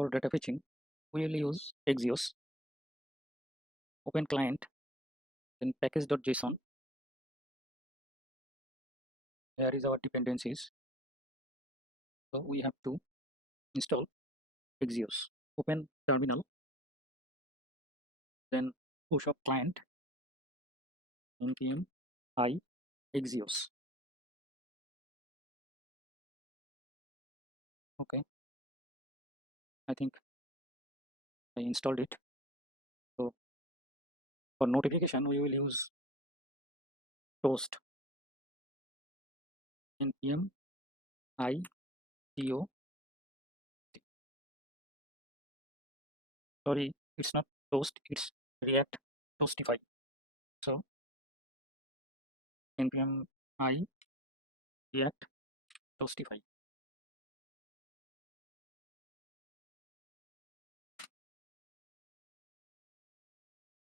For data fetching, we will use axios, open client, then package.json. Here is our dependencies. So we have to install axios. Open terminal, then push up client, npm I axios. Okay, I think I installed it. So for notification, we will use toast, npm I to. Sorry, it's not toast, it's react toastify. So npm I react toastify.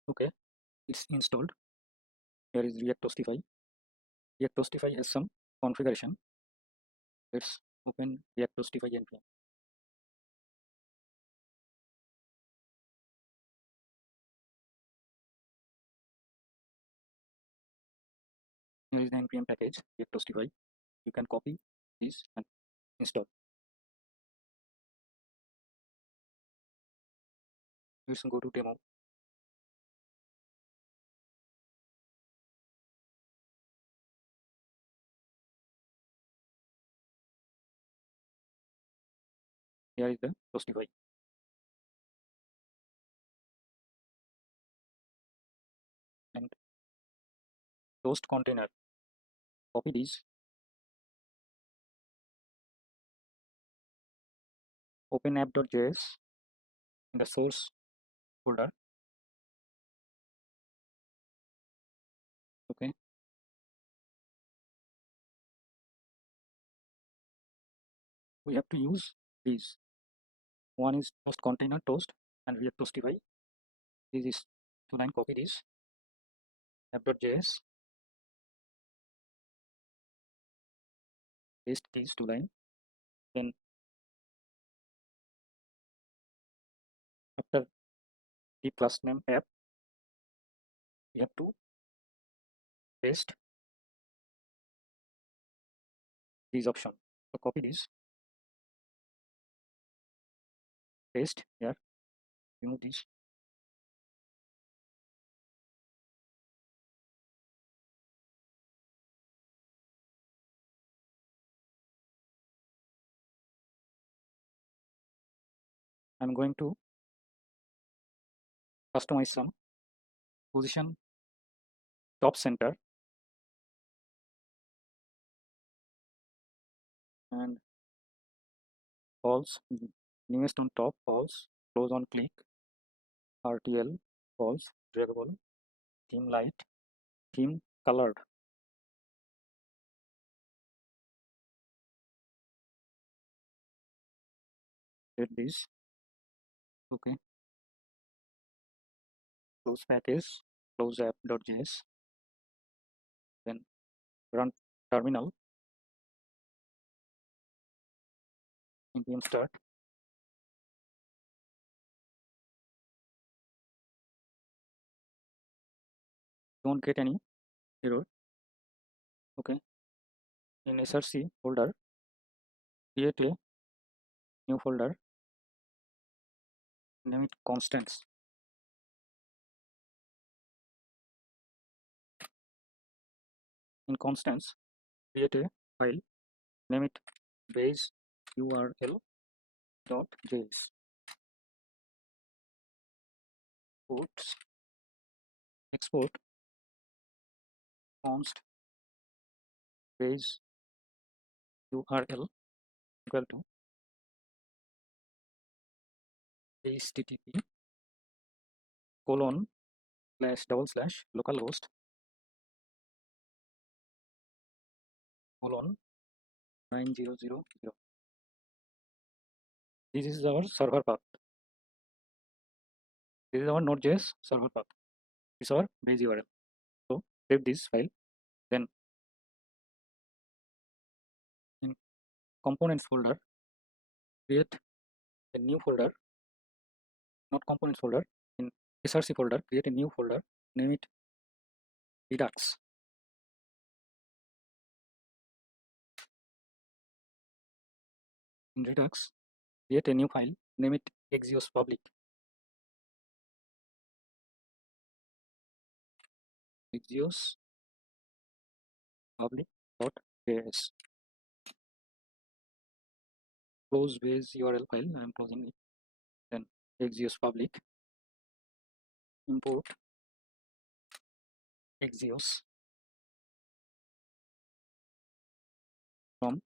Okay, it's installed. Here is react toastify. React toastify has some configuration. Let's open react toastify npm. Here is the npm package react toastify. You can copy this and install. Let's go to demo. Here is the toastify. And toast container. Copy this. Open app.js in the source folder. Okay. We have to use these. One is toast container toast and react toastify. This is two line, copy this app.js, paste these two line. Then after the class name app, we have to paste this option. So copy this, paste here, remove this. I'm going to customize some position top center and false, newest on top false, close on click, RTL false, draggable, theme light, theme colored. Get this. Okay. Close package, close app.js, then run terminal, npm start. Don't get any error. Okay. In src folder, create a new folder, name it constants. In constants, create a file, name it base url.js. Export const base url equal to http://localhost :9000. This is our server path. This is our Node.js server path. This is our base URL. So save this file. Then in components folder, create a new folder, not components folder. In src folder, create a new folder, name it redux. In redux, create a new file, name it axios public. Axios public.js. Close base URL file, I am closing it. Then axios public, import axios from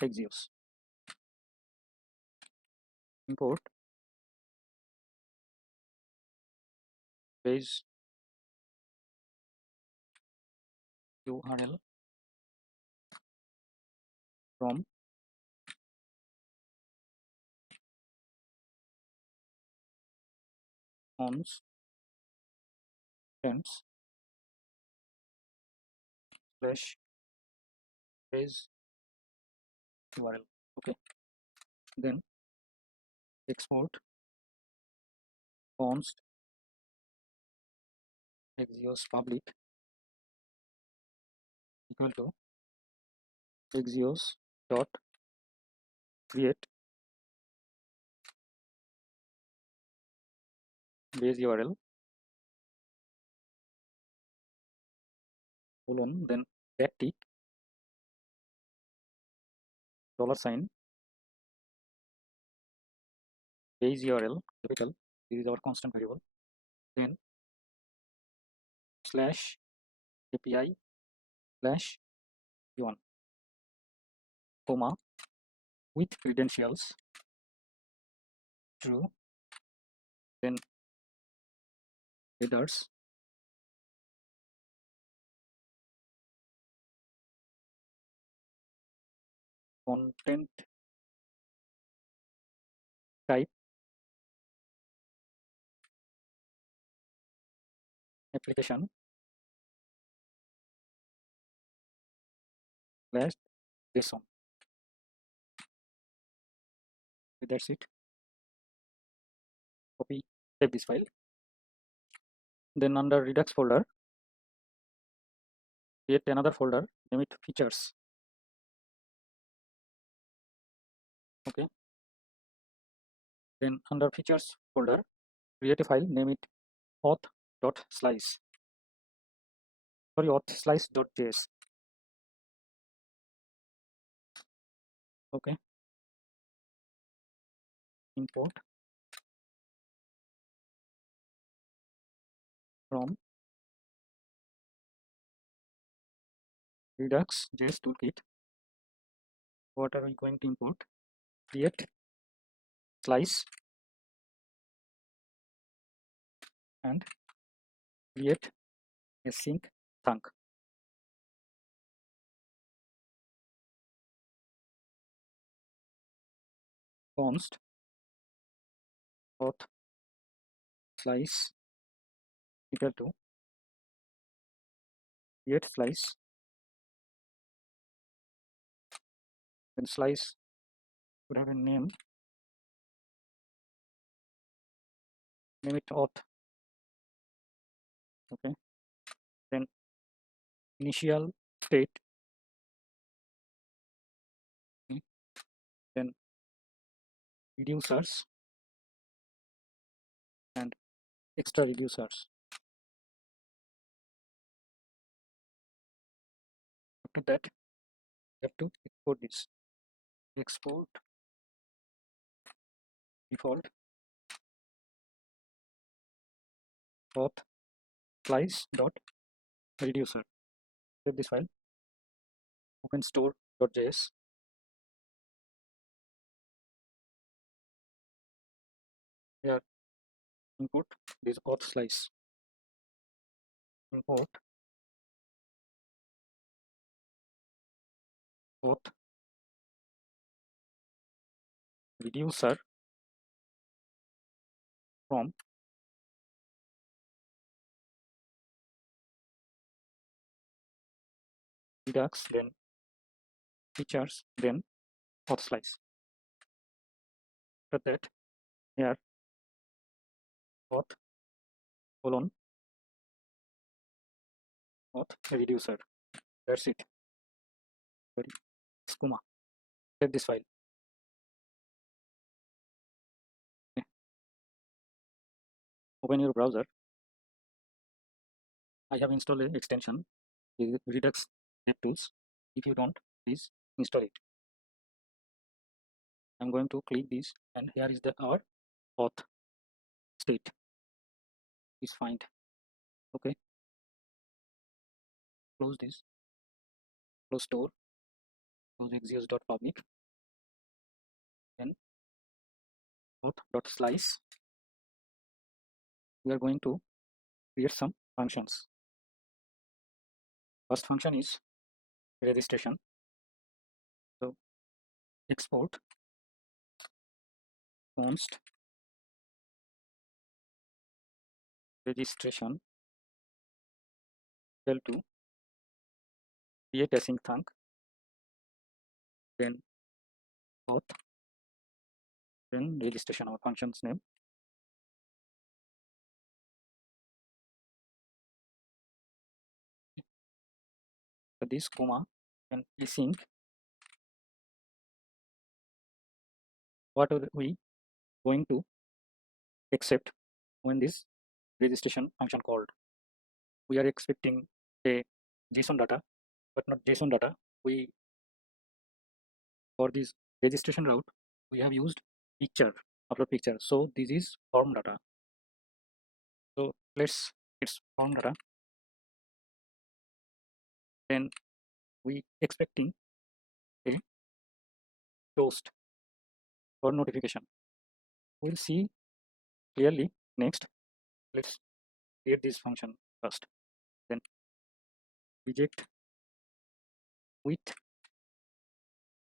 axios, import base URL from constants slash base URL. Okay, then export const axios public equal to axios dot create base URL colon, then backtick $sign base URL capital, this is our constant variable, then slash API slash v1 comma with credentials true, then headers content type application slash JSON. That's it. Copy, save this file. Then under Redux folder, create another folder, name it features. Okay. Then under features folder, create a file, name it auth.slice. Sorry, auth-slice.js. Okay. Import from redux.js toolkit. What are we going to import? Create slice and create async thunk. Const auth slice equal to create slice, then slice should have a name it auth. Okay, then initial state, then reducers and extra reducers. After that, you have to export this. Export default auth slice dot reducer. Save this file. Open store.js. Here import this auth slice. Import auth reducer from redux, then features, then auth slice. After that, here auth colon auth reducer. That's it. Very schema. Save this file. Okay. Open your browser. I have installed an extension, Redux DevTools. If you don't, please install it. I'm going to click this, and here is our auth state is find. Okay, close this, close store, close axios.public, then auth.slice. We are going to create some functions. First function is registration. So export const registration equal to create async thunk, then auth, then registration, our function's name. So this comma and async, what are we going to accept when this registration function called? We are expecting a JSON data, but not JSON data. We, for this registration route, we have used picture, upload picture. So this is form data. So it's form data. Then we expecting a toast or notification. We'll see clearly next. Let's create this function first. Then reject with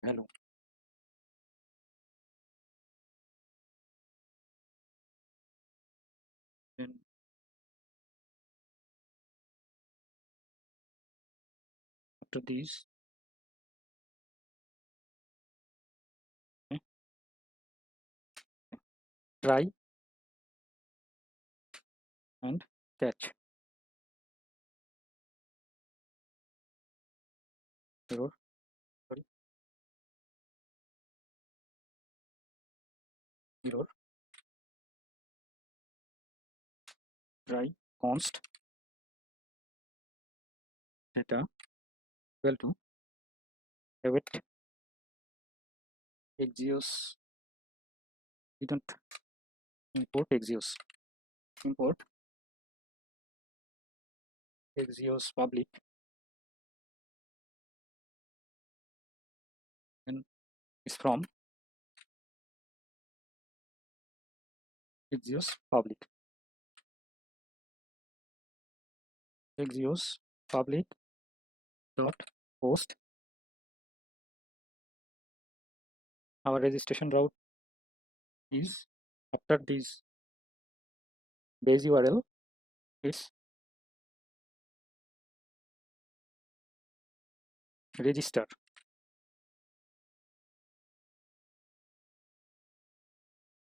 hello. Then after this, okay, try and catch. Error, sorry, error. Try const data equal to await axios. We don't import axios. Import axios public, and is from axios public. Axios public dot post. Our registration route is after this base URL. It's register.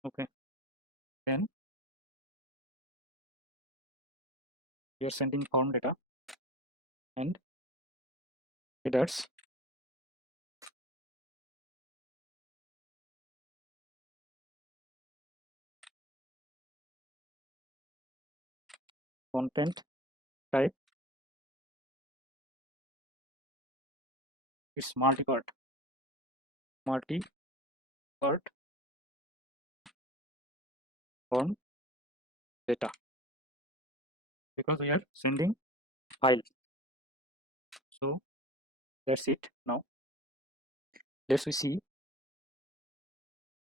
Okay. Then we are sending form data and headers. Content type is multi-part form data, because we are sending file. So that's it. Now let's we see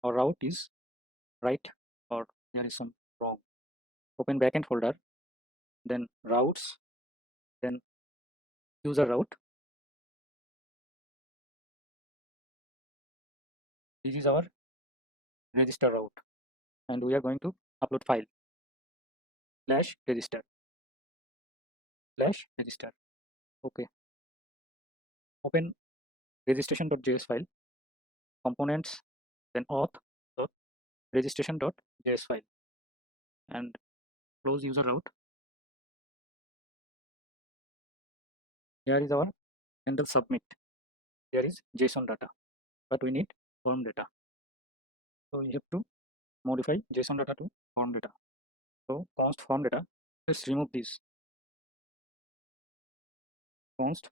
our route is right or there is some wrong. Open backend folder, then routes, then user route. This is our register route, and we are going to upload file slash register. Okay. Open registration.js file, components, then auth. registration.js file and close user route. Here is our handle submit. There is JSON data, but we need form data. So you have to modify JSON data to form data. So const form data, let's remove this. Const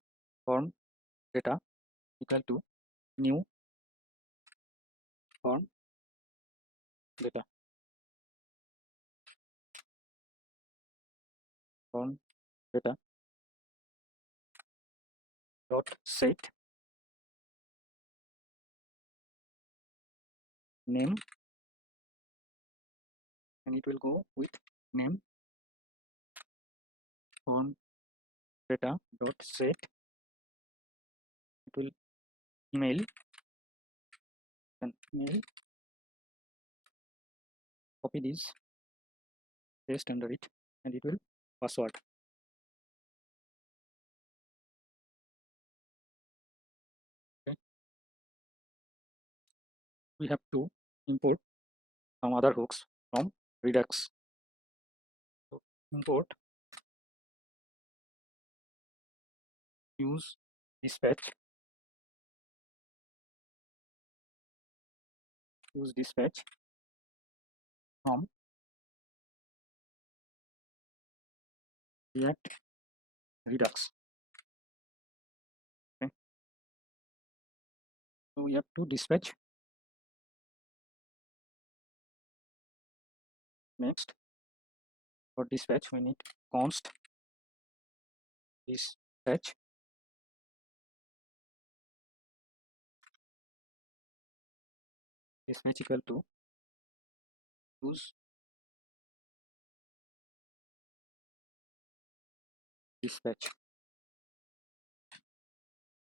form data equal to new form data. Form data dot set name, and it will go with name form data dot set. It will email, and email, copy this, paste under it, and it will password. Okay. We have to import some other hooks from Redux. So import use dispatch, use dispatch from React Redux. Okay. So we have to dispatch. Next, for dispatch we need const dispatch equal to use dispatch.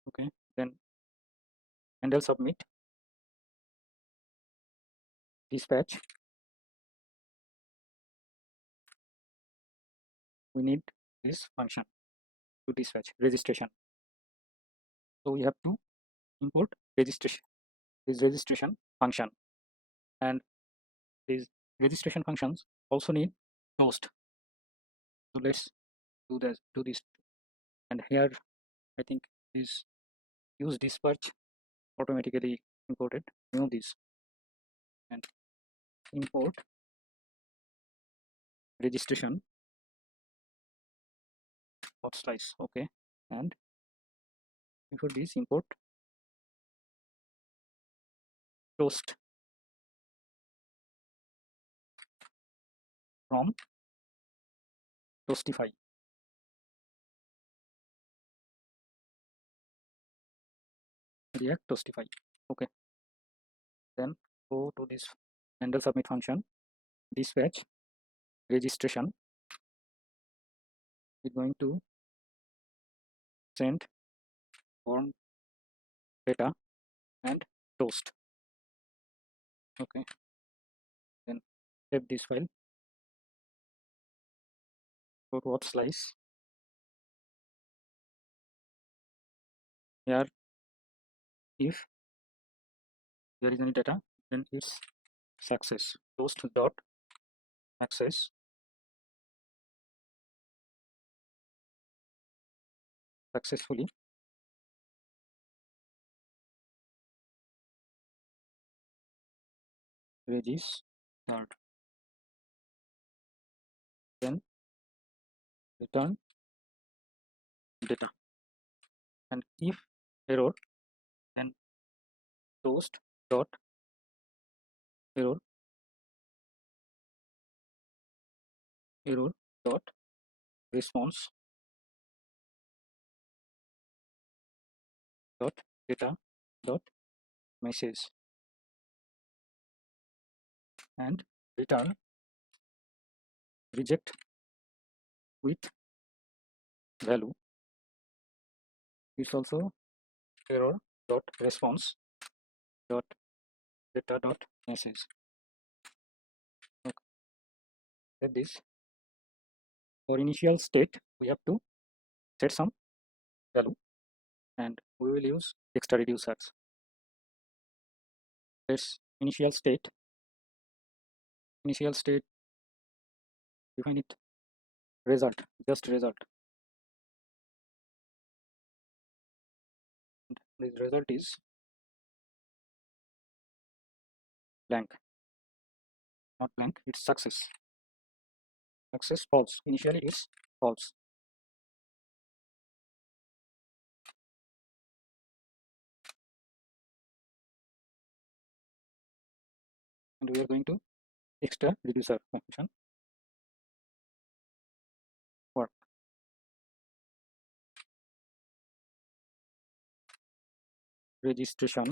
Okay, then handle submit dispatch. We need this function to dispatch registration. So we have to import registration, this registration function, and these registration functions also need toast. So let's do this. And here I think this use dispatch automatically imported. Remove this and import registration of slice. Okay, and before this import toast from toastify. React toastify. Okay, then go to this handle submit function, dispatch registration. We're going to send form data and toast. Okay, then save this file, go to auth slice. Here if there is any data, then it's success. Toast dot access successfully registered. Then return data, and if error, then toast dot error dot response dot data dot message, and return reject with value. It's also error dot response dot data dot message. Okay, like this. For initial state we have to set some value, and we will use extra reducers. Let's initial state initial state, define it, result, just result. And this result is blank, not blank, it's success. Success false, initially it's false. And we are going to extra reducer function work. Registration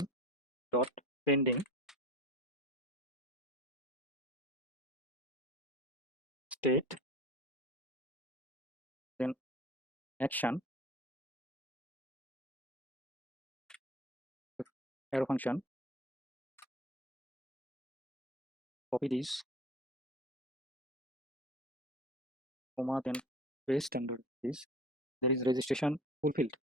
dot pending state, then action, arrow function, copy this, comma, then paste and do this. There is registration fulfilled.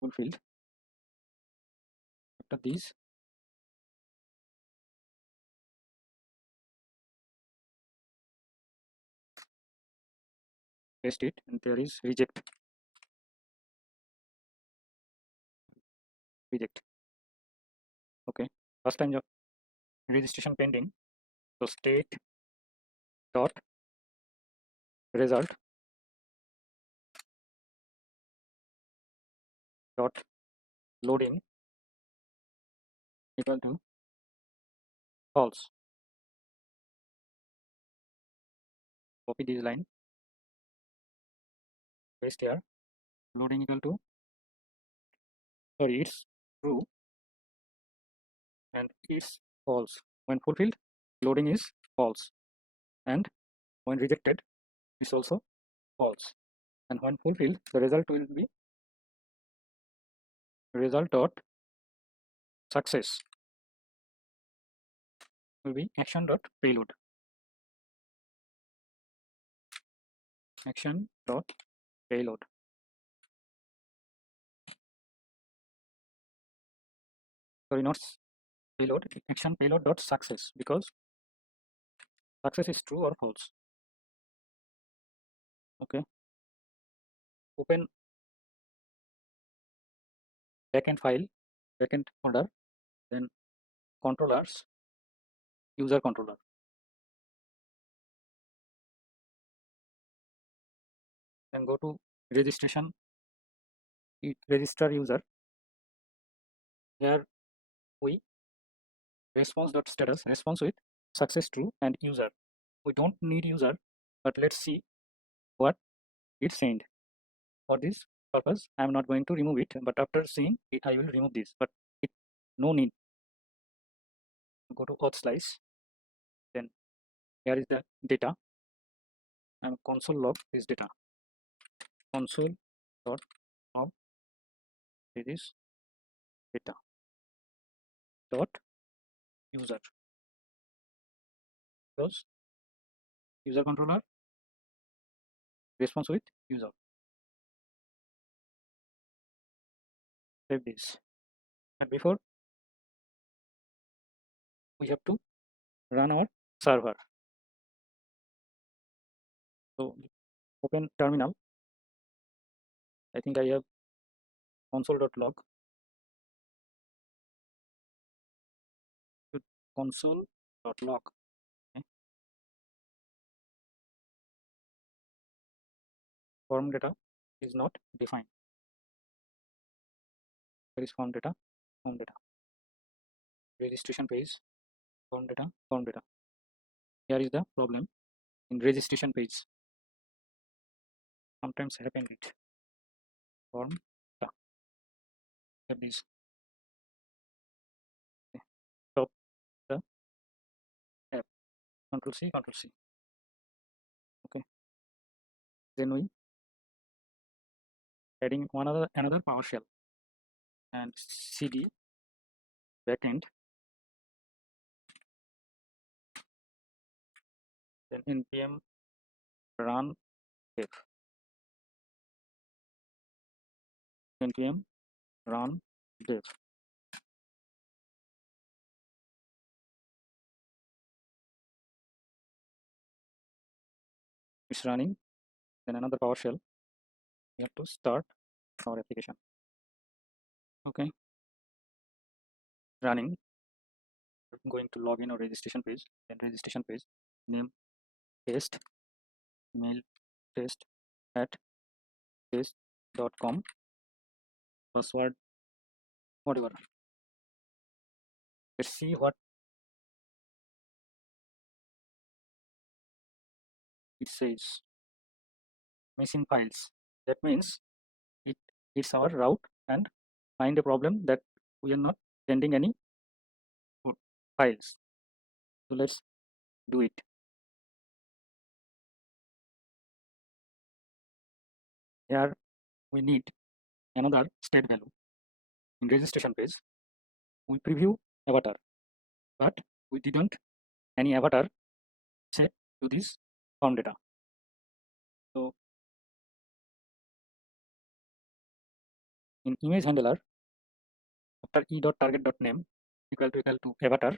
Fulfilled. After this, paste it, and there is reject. Reject. Okay. First time registration pending. So state dot result dot loading equal to false. Copy this line, paste here, loading equal to, sorry, it's true and it's false. When fulfilled, loading is false, and when rejected, it's also false. And when fulfilled, the result will be result dot success will be action dot payload. Action dot payload. Sorry, not payload, action payload dot success, because success is true or false. Okay. Open backend file, backend folder, then controllers, user controller. Then go to registration, register user. Here we response.status, response with success true and user. We don't need user, but let's see what it sent. For this purpose, I am not going to remove it, but after seeing it, I will remove this, but it no need. Go to auth slice, then here is the data, and console log this data. Console dot log this data dot user, because user controller response with user. Save this, and before we have to run our server. So open terminal. I think I have console.log. Console.log. Okay. Form data is not defined. There is form data, form data. Registration page, form data, form data. Here is the problem in registration page. Sometimes happen it. Form data. Have this. Okay. Stop the app. Control C, Control C. Okay. Then we adding another PowerShell and CD backend. Then npm run dev. npm run dev. It's running. Then another PowerShell. We have to start our application. Okay, running. I'm going to log in or registration page. Then registration page name test, mail test at test.com, password whatever. Let's see what it says. Missing files. That means it's our route and find a problem that we are not sending any files. So let's do it. Here we need another state value. In registration page, we preview avatar, but we didn't any avatar set to this form data. So in image handler, after e.target.name equal to avatar.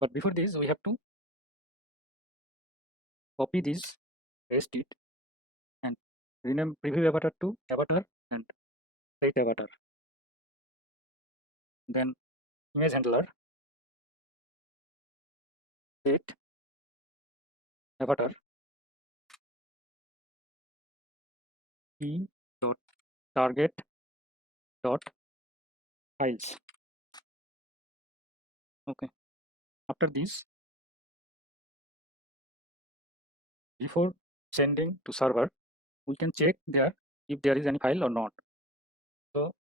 But before this, we have to copy this, paste it, and rename preview avatar to avatar and set avatar. Then image handler set avatar e dot target dot files. Okay. After this, before sending to server, we can check there if there is any file or not. So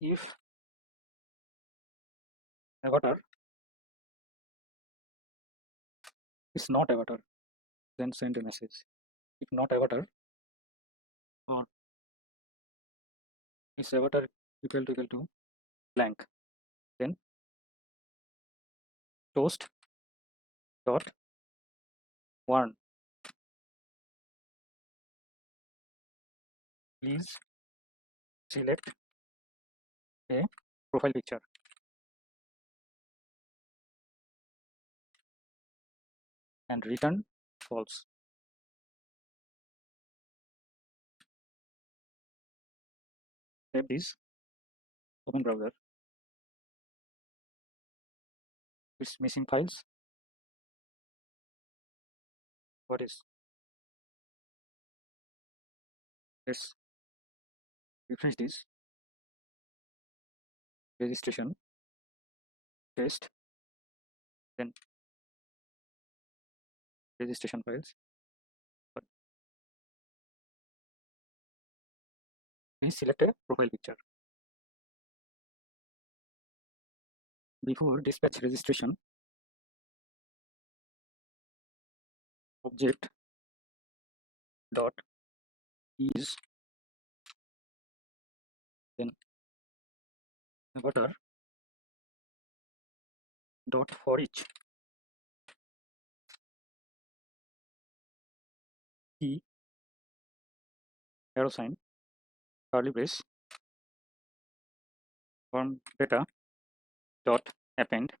if avatar is not avatar, then send a message. If not avatar, or is avatar equal to blank, then toast dot warn. Please select a profile picture and return false. Save this, open browser. It's missing files. What is? Let's refresh this. Registration, test, then registration files. But please select a profile picture. Before dispatch registration, object dot is then avatar dot for each key arrow sign curly brace form data dot append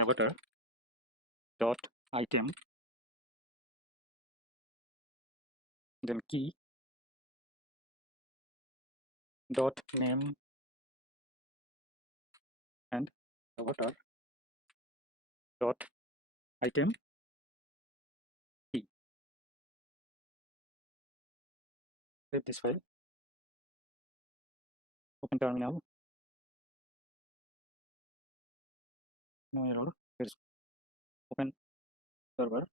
avatar dot item, then key dot name and avatar dot item key. Save this file. Open terminal. No error. Here's open server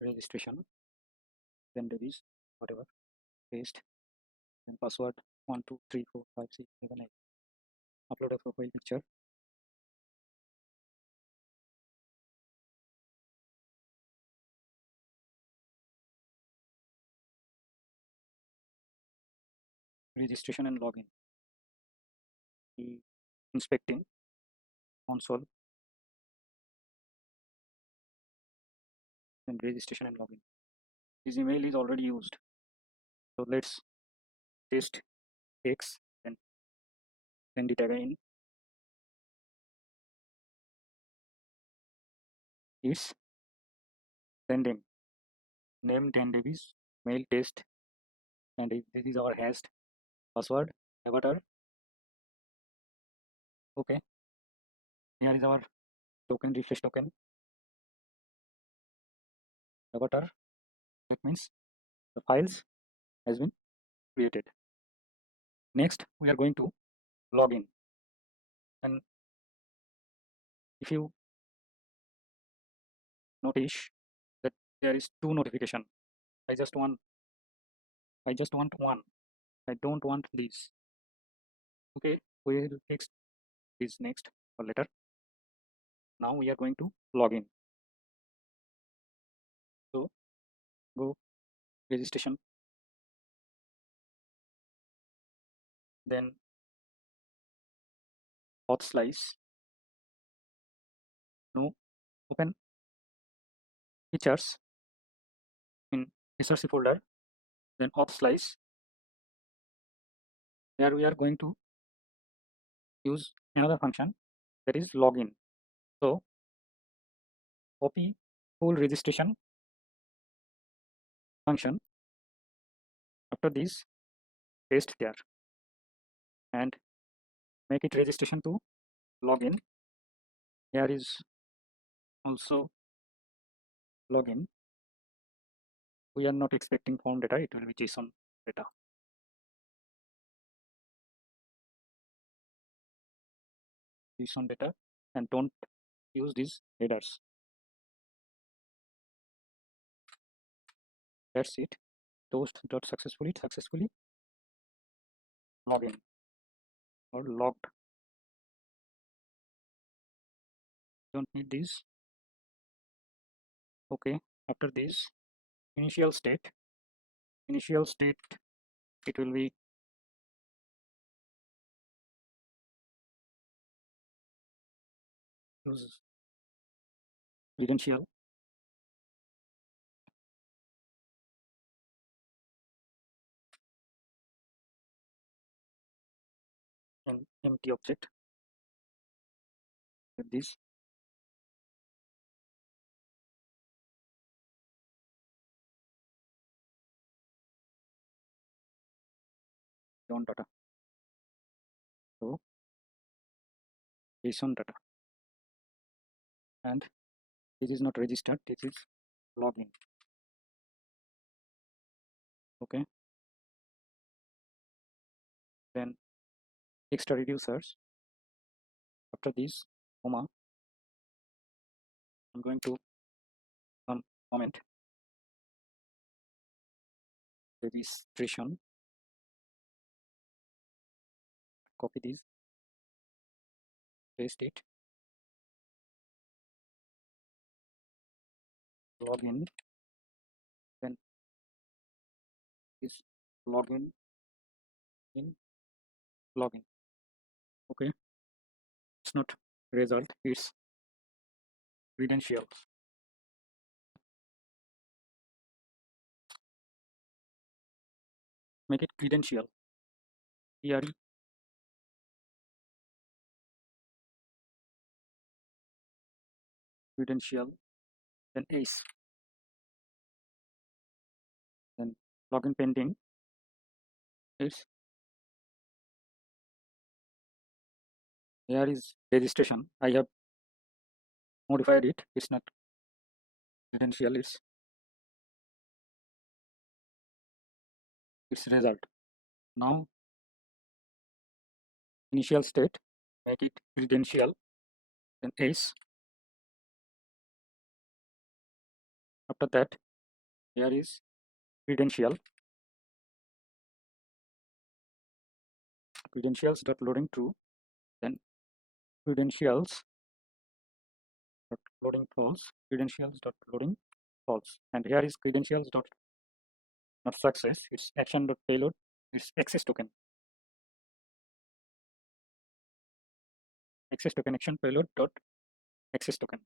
registration. Then do this whatever paste and password 1234567 8. Upload a profile picture. Registration and login. Inspecting console. and registration and login. This email is already used. So let's test X and send it again. It's sending name Dan Davis, mail test, and this is our hashed password, avatar. Okay, here is our token, refresh token, avatar. That means the files has been created. Next, we are going to log in. And if you notice that there is two notification, I just want one. I don't want this. Okay, we will fix this next or later. Now we are going to log in. So go registration, then auth slice, no, open features in src folder, then auth slice. There we are going to use another function, that is login. So copy full registration function. After this, paste there and make it registration to login. Here is also login. We are not expecting form data, it will be JSON data. JSON data, and don't use these headers. That's it. Successfully login or logged. Don't need this. Okay, after this, initial state, it will be use credential, and empty object with this. Don't data. So JSON data, and this is not registered, this is login. Okay, then extra reducers. After this, comma, I'm going to comment registration. Copy this, paste it, login, then this login in login. Okay, it's not result, it's credentials. Make it credential. Here credential, then ace, then login pending is, here is registration. I have modified it, it's not credential, it's result. Now initial state, make it credential, then ace. After that, here is credentials dot loading true, then credentials dot loading false, and here is credentials dot not success, it's action dot payload, it's access token action payload dot access token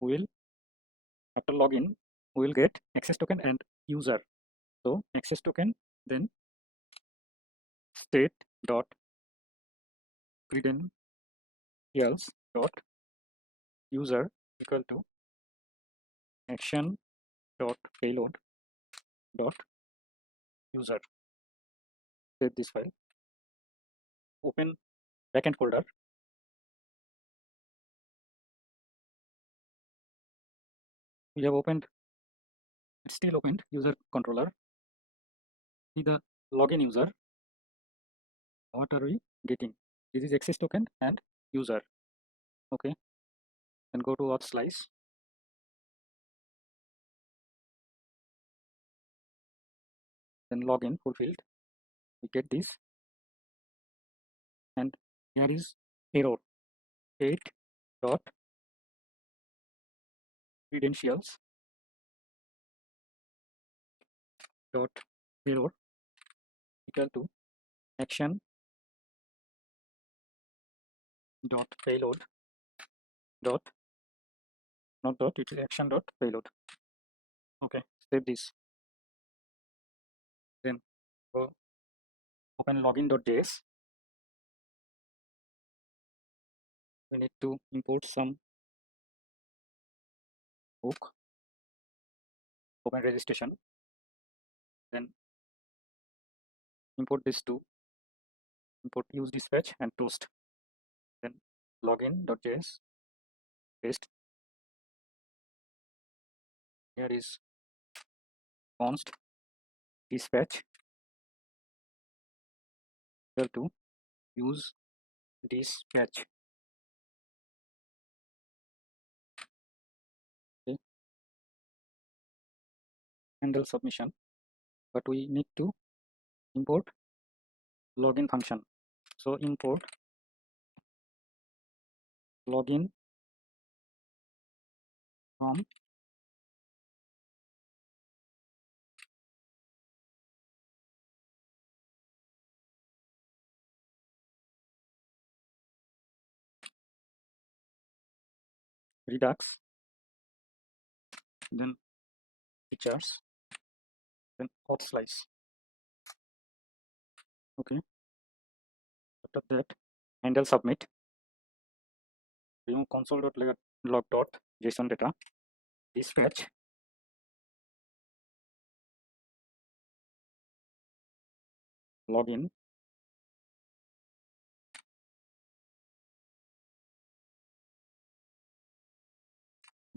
will After login, we will get access token and user. So access token, then state dot credentials dot user equal to action dot payload dot user. Save this file. Open backend folder. We have opened, it's still opened, user controller. See the login user. What are we getting? This is access token and user. Okay, then go to auth slice. Then login fulfilled. We get this, and here is error 8 dot credentials dot error equal to action dot payload dot, not dot, it is action dot payload. Okay, save this. Then go open login.js. We need to import some hook. Open registration. Then import this to import use dispatch and toast. Then login.js, paste. Here is const dispatch equal to use dispatch. Okay. Handle submission, but we need to import login function. So import login from redux, then features, then auth slice. Okay, after that handle submit, remove console.log.json data, dispatch, login,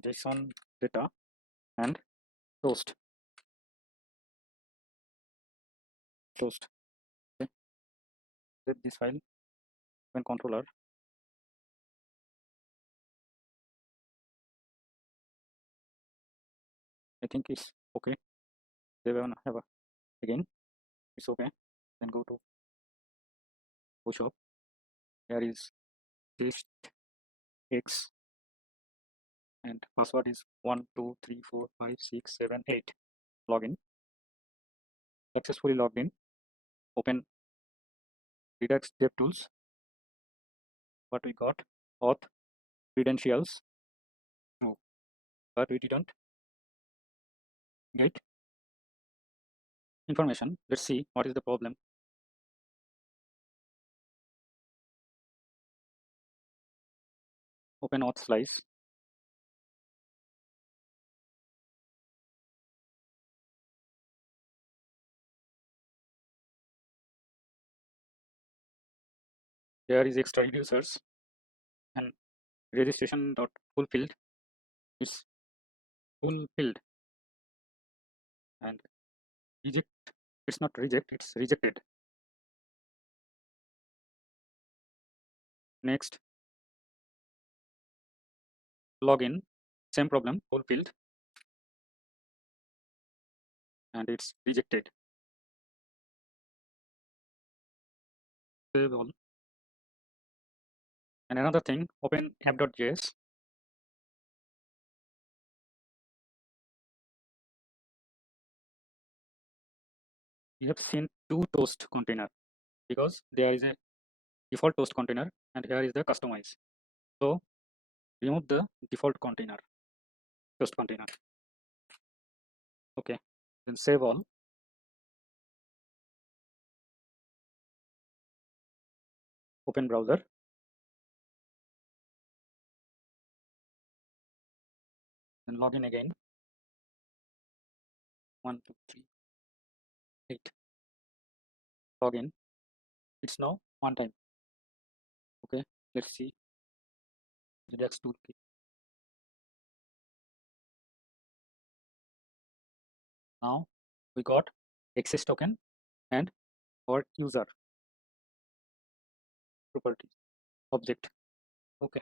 JSON data, and toast. Okay, save this file. When controller, I think it's okay. They will have a, again, it's okay. Then go to shop. Here is test x and password is 1234567 8. Login. Successfully logged in. Open Redux DevTools. What we got? Auth credentials. No, but we didn't get information. Let's see what is the problem. Open auth slice. There is extra users and registration dot fulfilled. It's fulfilled and reject. It's not reject. It's rejected. Next, login. Same problem. Fulfilled and it's rejected. Save all. And another thing, open app.js. We have seen two toast container because there is a default toast container and here is the customize. So remove the default container, toast container. Okay, then save all. Open browser. Then log in again. 1, 2, 3, 8. Log in. It's now one time. Okay, let's see redux-toolkit. Now we got access token and our user property object. Okay.